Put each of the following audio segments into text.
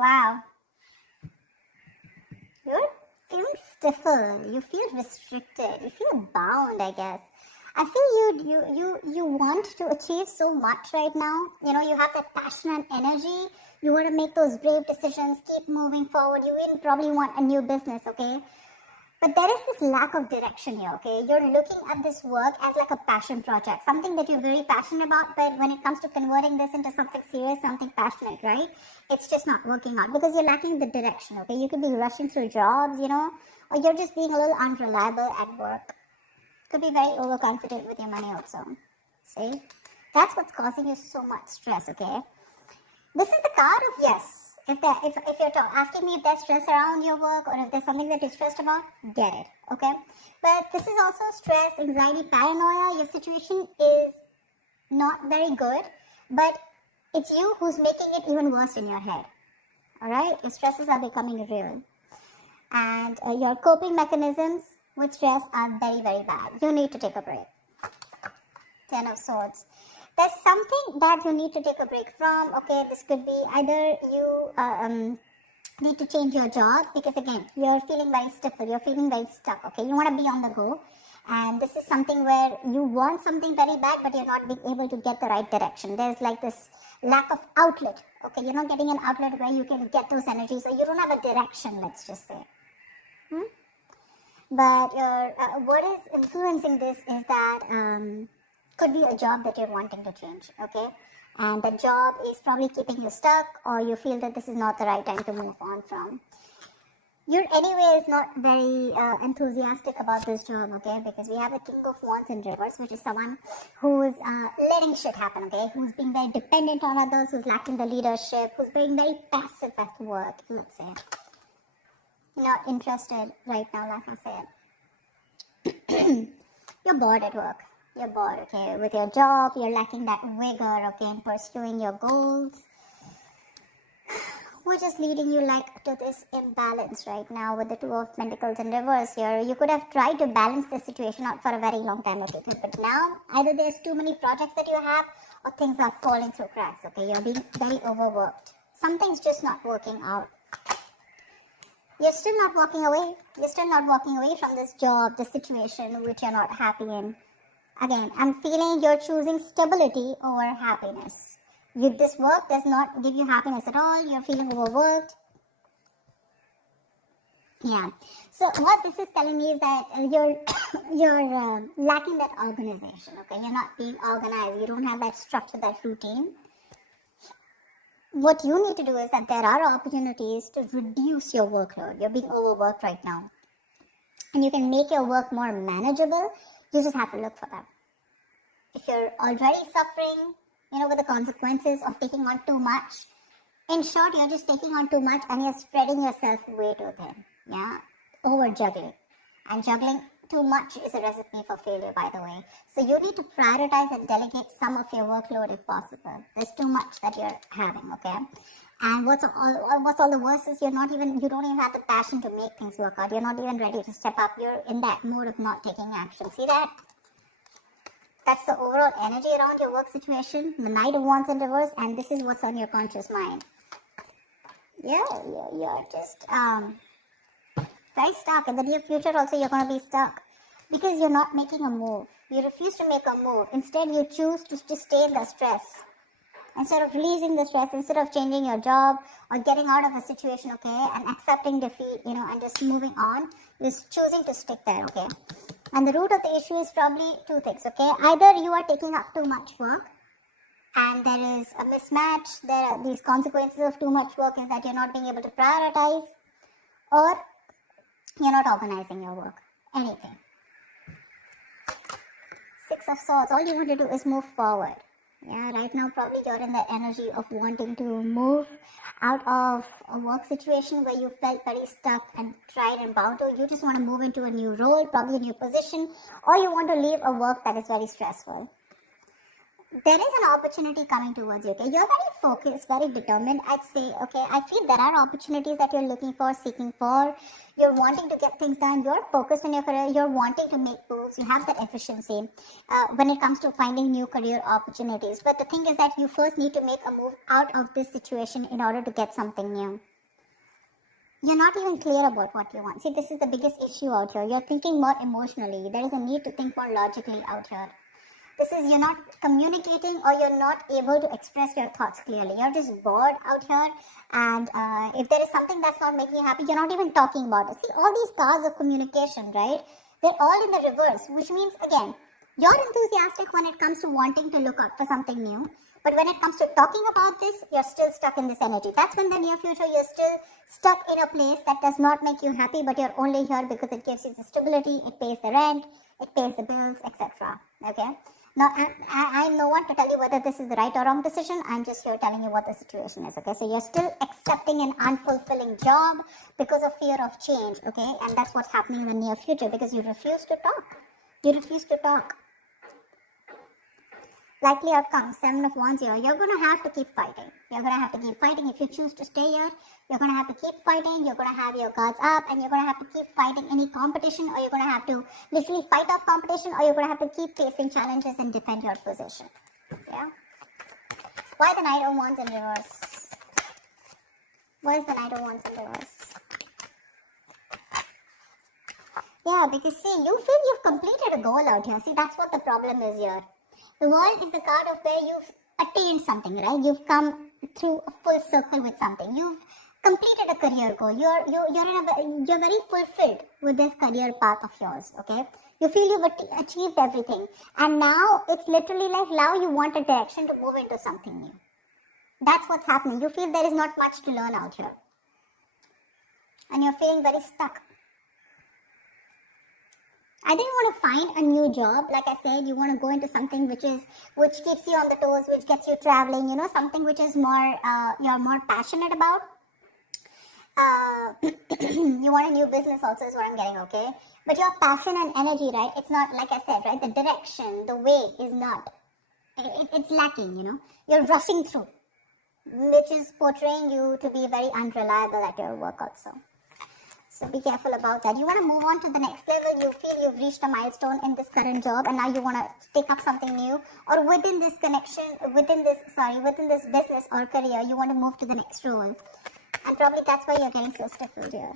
Wow. You're feeling stifled. You feel restricted. You feel bound, I guess. I feel you want to achieve so much right now. You know, you have that passion and energy. You want to make those brave decisions, keep moving forward. You even probably want a new business, okay? But there is this lack of direction here, okay? You're looking at this work as like a passion project, something that you're very passionate about, but when it comes to converting this into something serious, something passionate, right? It's just not working out because you're lacking the direction, okay? You could be rushing through jobs, you know, or you're just being a little unreliable at work. Could be very overconfident with your money also. See? That's what's causing you so much stress, okay? This is the card of yes. If you're asking me if there's stress around your work or if there's something that you're stressed about, get it, okay? But this is also stress, anxiety, paranoia. Your situation is not very good, but it's you who's making it even worse in your head, all right? Your stresses are becoming real. And your coping mechanisms with stress are very, very bad. You need to take a break. 10 of Swords. There's something that you need to take a break from. Okay, this could be either you need to change your job because again, you're feeling very stifled, you're feeling very stuck. Okay, you want to be on the go. And this is something where you want something very bad, but you're not being able to get the right direction. There's like this lack of outlet. Okay, you're not getting an outlet where you can get those energies, or you don't have a direction, let's just say. But what is influencing this is that could be a job that you're wanting to change, okay? And the job is probably keeping you stuck, or you feel that this is not the right time to move on from. You're anyways not very enthusiastic about this job, okay? Because we have the King of Wands in reverse, which is someone who's letting shit happen, okay? Who's being very dependent on others, who's lacking the leadership, who's being very passive at work, let's say. Not interested right now, like I said. You're bored at work. You're bored, okay, with your job. You're lacking that vigor, okay, in pursuing your goals. Which is leading you like to this imbalance right now with the Two of Pentacles in reverse here. You could have tried to balance the situation out for a very long time, okay, but now either there's too many projects that you have, or things are falling through cracks, okay. You're being very overworked. Something's just not working out. You're still not walking away. You're still not walking away from this job, this situation which you're not happy in. Again, I'm feeling you're choosing stability over happiness. This work does not give you happiness at all. You're feeling overworked. Yeah. So what this is telling me is that you're lacking that organization. Okay, you're not being organized. You don't have that structure, that routine. What you need to do is that there are opportunities to reduce your workload. You're being overworked right now. And you can make your work more manageable. You just have to look for them. If you're already suffering, with the consequences of taking on too much, in short, you're just taking on too much and you're spreading yourself way too thin. Yeah? Over juggling. And juggling too much is a recipe for failure, by the way. So you need to prioritize and delegate some of your workload if possible. There's too much that you're having, okay? And what's all the worst is you don't even have the passion to make things work out. You're not even ready to step up. You're in that mode of not taking action. See that? That's the overall energy around your work situation. The Knight of Wands in reverse, and this is what's on your conscious mind. Yeah, you're just very stuck. In the near future also you're going to be stuck because you're not making a move. You refuse to make a move. Instead you choose to just stay in the stress. Instead of releasing the stress, instead of changing your job or getting out of a situation, okay, and accepting defeat, and just moving on, you're choosing to stick there, okay. And the root of the issue is probably two things, okay. Either you are taking up too much work and there is a mismatch. There are these consequences of too much work is that you're not being able to prioritize, or you're not organizing your work. Anything. Six of Swords. All you want to do is move forward. Yeah, right now probably you're in that energy of wanting to move out of a work situation where you felt very stuck and tried and bound to. You just want to move into a new role, probably a new position, or you want to leave a work that is very stressful. There is an opportunity coming towards you, okay? You're very focused, very determined. I'd say, okay, I feel there are opportunities that you're looking for, seeking for. You're wanting to get things done. You're focused on your career. You're wanting to make moves. You have that efficiency when it comes to finding new career opportunities. But the thing is that you first need to make a move out of this situation in order to get something new. You're not even clear about what you want. See, this is the biggest issue out here. You're thinking more emotionally. There is a need to think more logically out here. This is, you're not communicating, or you're not able to express your thoughts clearly. You're just bored out here, and if there is something that's not making you happy, you're not even talking about it. See, all these cards of communication, right? They're all in the reverse, which means, again, you're enthusiastic when it comes to wanting to look out for something new. But when it comes to talking about this, you're still stuck in this energy. That's when the near future, you're still stuck in a place that does not make you happy, but you're only here because it gives you the stability, it pays the rent, it pays the bills, etc. Okay? Now, I'm no one to tell you whether this is the right or wrong decision. I'm just here telling you what the situation is, okay? So you're still accepting an unfulfilling job because of fear of change, okay? And that's what's happening in the near future because you refuse to talk. You refuse to talk. Likely outcome, 7 of Wands here. You're going to have to keep fighting. You're going to have to keep fighting. If you choose to stay here, you're going to have to keep fighting. You're going to have your guards up, and you're going to have to keep fighting any competition, or you're going to have to literally fight off competition, or you're going to have to keep facing challenges and defend your position. Yeah? Why the Knight of Wands in reverse? Why is the Knight of Wands in reverse? Yeah, because see, you feel you've completed a goal out here. See, that's what the problem is here. The World is the card of where you've attained something, right? You've come through a full circle with something. You've completed a career goal. You're very fulfilled with this career path of yours, okay? You feel you've achieved everything. And now it's literally like now you want a direction to move into something new. That's what's happening. You feel there is not much to learn out here. And you're feeling very stuck. I didn't want to find a new job. Like I said, you want to go into something which keeps you on the toes, which gets you traveling, you know, something which is more, you're more passionate about. You want a new business also is what I'm getting, okay? But your passion and energy, right? It's not, like I said, right? The direction, the way is not. It's lacking, you know. You're rushing through, which is portraying you to be very unreliable at your work also. So be careful about that. You want to move on to the next level. You feel you've reached a milestone in this current job, and now you want to take up something new, or within this connection, within this business or career, you want to move to the next role. And probably that's why you're getting so stifled here.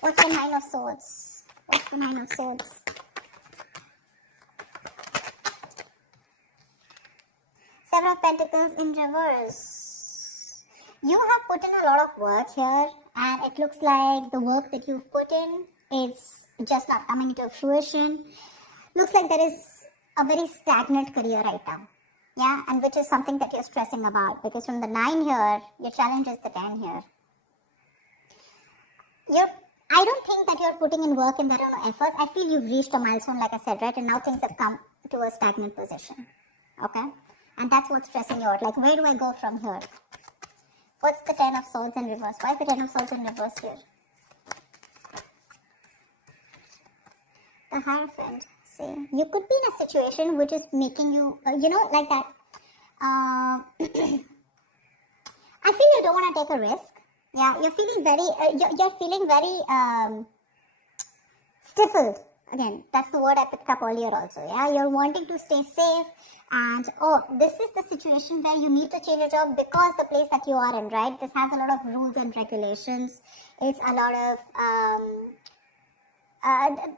What's the Nine of Swords? What's the Nine of Swords? Seven of Pentacles in reverse. You have put in a lot of work here, and it looks like the work that you've put in is just not coming to fruition. Looks like there is a very stagnant career right now. Yeah, and which is something that you're stressing about, because from the 9 here, your challenge is the 10 here. I don't think that you're putting in work and there are no efforts. I feel you've reached a milestone, like I said, right? And now things have come to a stagnant position. Okay? And that's what's stressing you out. Like, where do I go from here? What's the 10 of Swords in reverse? Why is the 10 of Swords in reverse here? The Hierophant. See, you could be in a situation which is making you, like that. I feel you don't want to take a risk. Yeah, you're feeling very, stifled. Again, that's the word I picked up earlier also. Yeah, you're wanting to stay safe. And, this is the situation where you need to change your job because the place that you are in, right? This has a lot of rules and regulations. It's a lot of,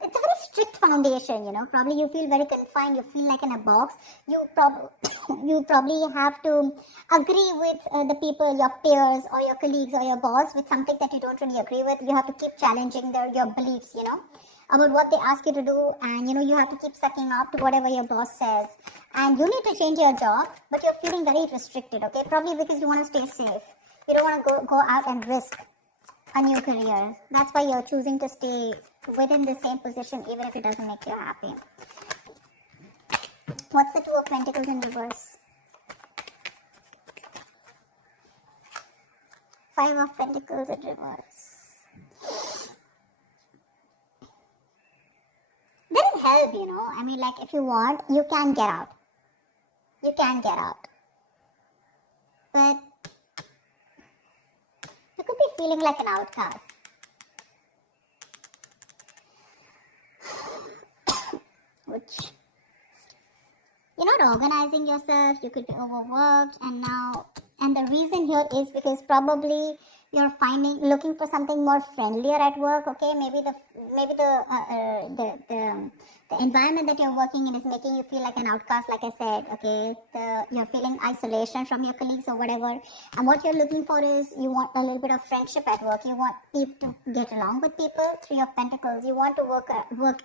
it's a very strict foundation, you know. Probably you feel very confined. You feel like in a box. You probably have to agree with the people, your peers or your colleagues or your boss with something that you don't really agree with. You have to keep challenging your beliefs, you know, about what they ask you to do, and you have to keep sucking up to whatever your boss says. And you need to change your job, but you're feeling very restricted, okay? Probably because you want to stay safe. You don't want to go out and risk a new career. That's why you're choosing to stay within the same position even if it doesn't make you happy. What's the Two of Pentacles in reverse? Five of Pentacles in reverse. There is help, you know. I mean, like, if you want, you can get out. You can get out. But you could be feeling like an outcast. Which, you're not organizing yourself. You could be overworked, and the reason here is because probably you're looking for something more friendlier at work. Okay, maybe the environment that you're working in is making you feel like an outcast, like I said. Okay, you're feeling isolation from your colleagues or whatever, and what you're looking for is you want a little bit of friendship at work. You want people to get along with people. Three of Pentacles. You want to work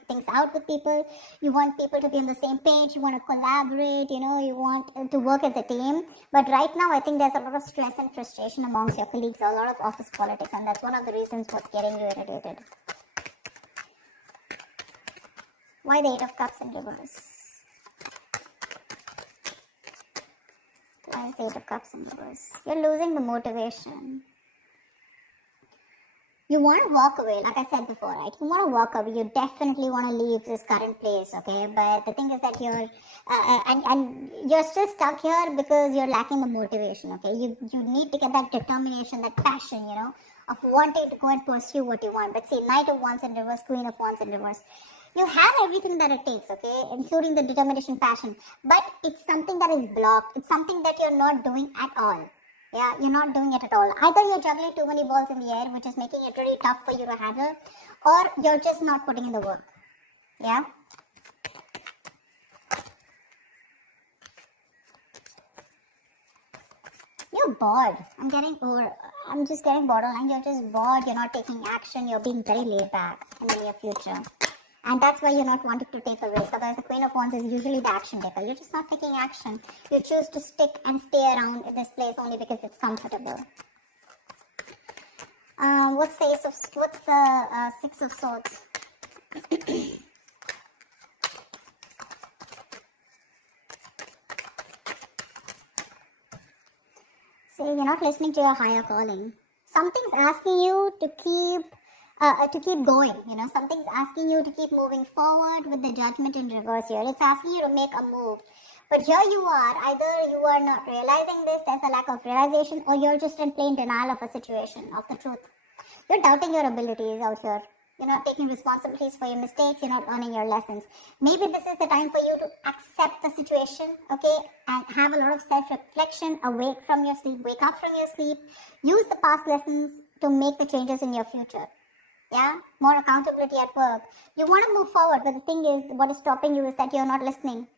things out with people. You want people to be on the same page. You want to collaborate. You want to work as a team. But right now, I think there's a lot of stress and frustration amongst your colleagues. A lot of office politics, and that's one of the reasons what's getting you irritated. Why the Eight of Cups in reverse? Why is the Eight of Cups in reverse? You're losing the motivation. You want to walk away, like I said before, right? You want to walk away. You definitely want to leave this current place, okay? But the thing is that you're, and you're still stuck here because you're lacking the motivation, okay? You need to get that determination, that passion, of wanting to go and pursue what you want. But see, Knight of Wands in reverse, Queen of Wands in reverse. You have everything that it takes, okay? Including the determination, passion. But it's something that is blocked. It's something that you're not doing at all. Yeah, you're not doing it at all. Either you're juggling too many balls in the air, which is making it really tough for you to handle, or you're just not putting in the work. Yeah? You're bored. I'm just getting borderline. You're just bored. You're not taking action. You're being very laid back in the near future. And that's why you're not wanting to take a risk. Otherwise, the Queen of Wands is usually the action taker. You're just not taking action. You choose to stick and stay around in this place only because it's comfortable. What's the Six of Swords? See, you're not listening to your higher calling. Something's asking you to keep going, something's asking you to keep moving forward with the Judgment in reverse here. It's asking you to make a move. But here you are, either you are not realizing this, there's a lack of realization, or you're just in plain denial of a situation, of the truth. You're doubting your abilities out here. You're not taking responsibilities for your mistakes, you're not learning your lessons. Maybe this is the time for you to accept the situation, okay, and have a lot of self-reflection, wake up from your sleep, use the past lessons to make the changes in your future. Yeah, more accountability at work. You want to move forward, but the thing is, what is stopping you is that you're not listening.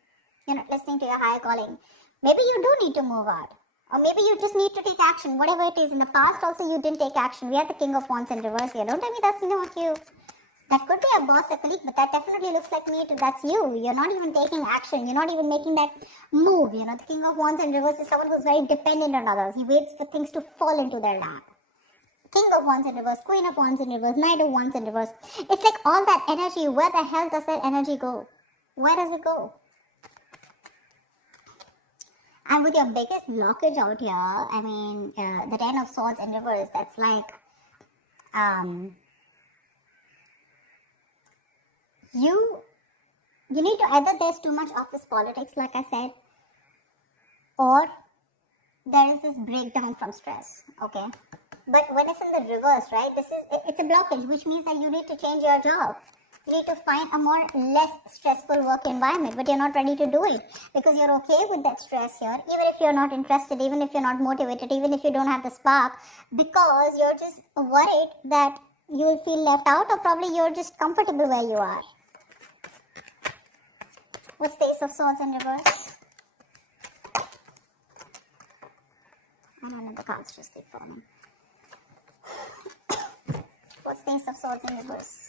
You're not listening to your higher calling. Maybe you do need to move out. Or maybe you just need to take action, whatever it is. In the past also you didn't take action. We have the King of Wands in reverse here. Don't tell me that's not you. That could be a boss, a colleague, but that definitely looks like me too. That's you. You're not even taking action. You're not even making that move. The King of Wands in reverse is someone who's very dependent on others. He waits for things to fall into their lap. King of Wands in reverse, Queen of Wands in reverse, Knight of Wands in reverse. It's like all that energy, where the hell does that energy go? Where does it go? And with your biggest blockage out here, the Ten of Swords in reverse, that's like, you need to, either there's too much office politics, like I said, or there is this breakdown from stress, okay? But when it's in the reverse, right, it's a blockage, which means that you need to change your job. You need to find a less stressful work environment, but you're not ready to do it because you're okay with that stress here, even if you're not interested, even if you're not motivated, even if you don't have the spark, because you're just worried that you'll feel left out, or probably you're just comfortable where you are. What's the Ace of Swords in reverse? I don't know, the cards just keep falling. What's the Ace of Swords in reverse?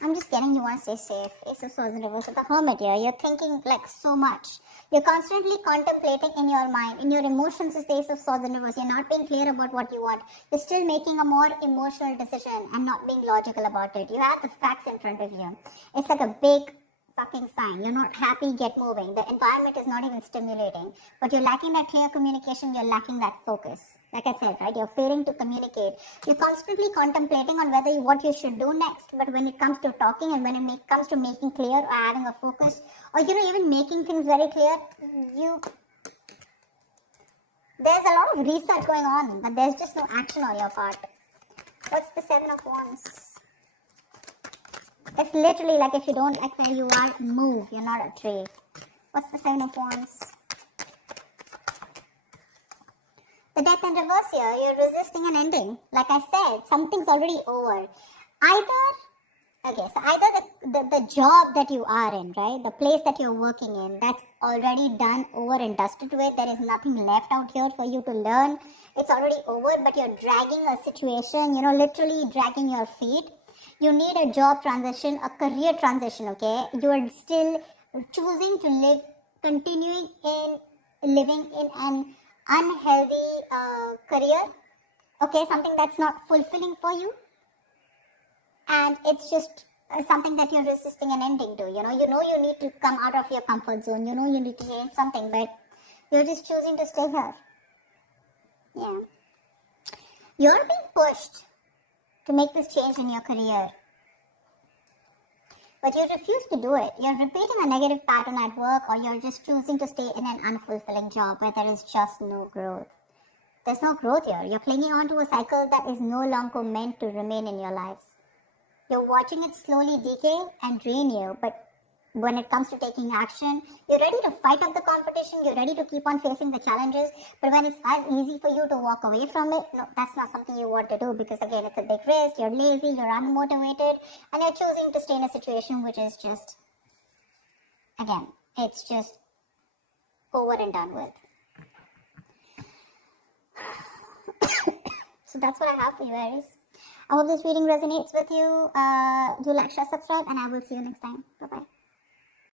I'm just getting you want to stay safe. Ace of Swords in reverse with the Hermit here. You're thinking like so much. You're constantly contemplating in your mind. In your emotions is the Ace of Swords in reverse. You're not being clear about what you want. You're still making a more emotional decision and not being logical about it. You have the facts in front of you. It's like a big fucking sign. You're not happy, get moving. The environment is not even stimulating. But you're lacking that clear communication. You're lacking that focus. Like I said, right, you're failing to communicate. You're constantly contemplating on what you should do next. But when it comes to talking and when it comes to making clear or having a focus, or even making things very clear, there's a lot of research going on, but there's just no action on your part. What's the Seven of Wands? It's literally like if you don't like where you are, move. You're not a tree. What's the Seven of Wands? The death in reverse here, you're resisting an ending. Like I said, something's already over. Either the job that you are in, right? The place that you're working in, that's already done, over and dusted with. There is nothing left out here for you to learn. It's already over, but you're dragging a situation, literally dragging your feet. You need a job transition, a career transition, okay? You are still choosing to continuing in living in an unhealthy career, okay? Something that's not fulfilling for you. And it's just something that you're resisting an ending to. You know you need to come out of your comfort zone. You need to change something, but you're just choosing to stay here. Yeah. You're being pushed to make this change in your career, but you refuse to do it. You're repeating a negative pattern at work, or you're just choosing to stay in an unfulfilling job where there is just no growth. There's no growth here. You're clinging on to a cycle that is no longer meant to remain in your lives. You're watching it slowly decay and drain you, but when it comes to taking action, you're ready to fight up the competition, you're ready to keep on facing the challenges, but when it's as easy for you to walk away from it, no, that's not something you want to do, because again, it's a big risk, you're lazy, you're unmotivated, and you're choosing to stay in a situation which is just, again, it's just over and done with. So that's what I have for you, Aries. I hope this reading resonates with you. Do like, share, subscribe, and I will see you next time. Bye-bye.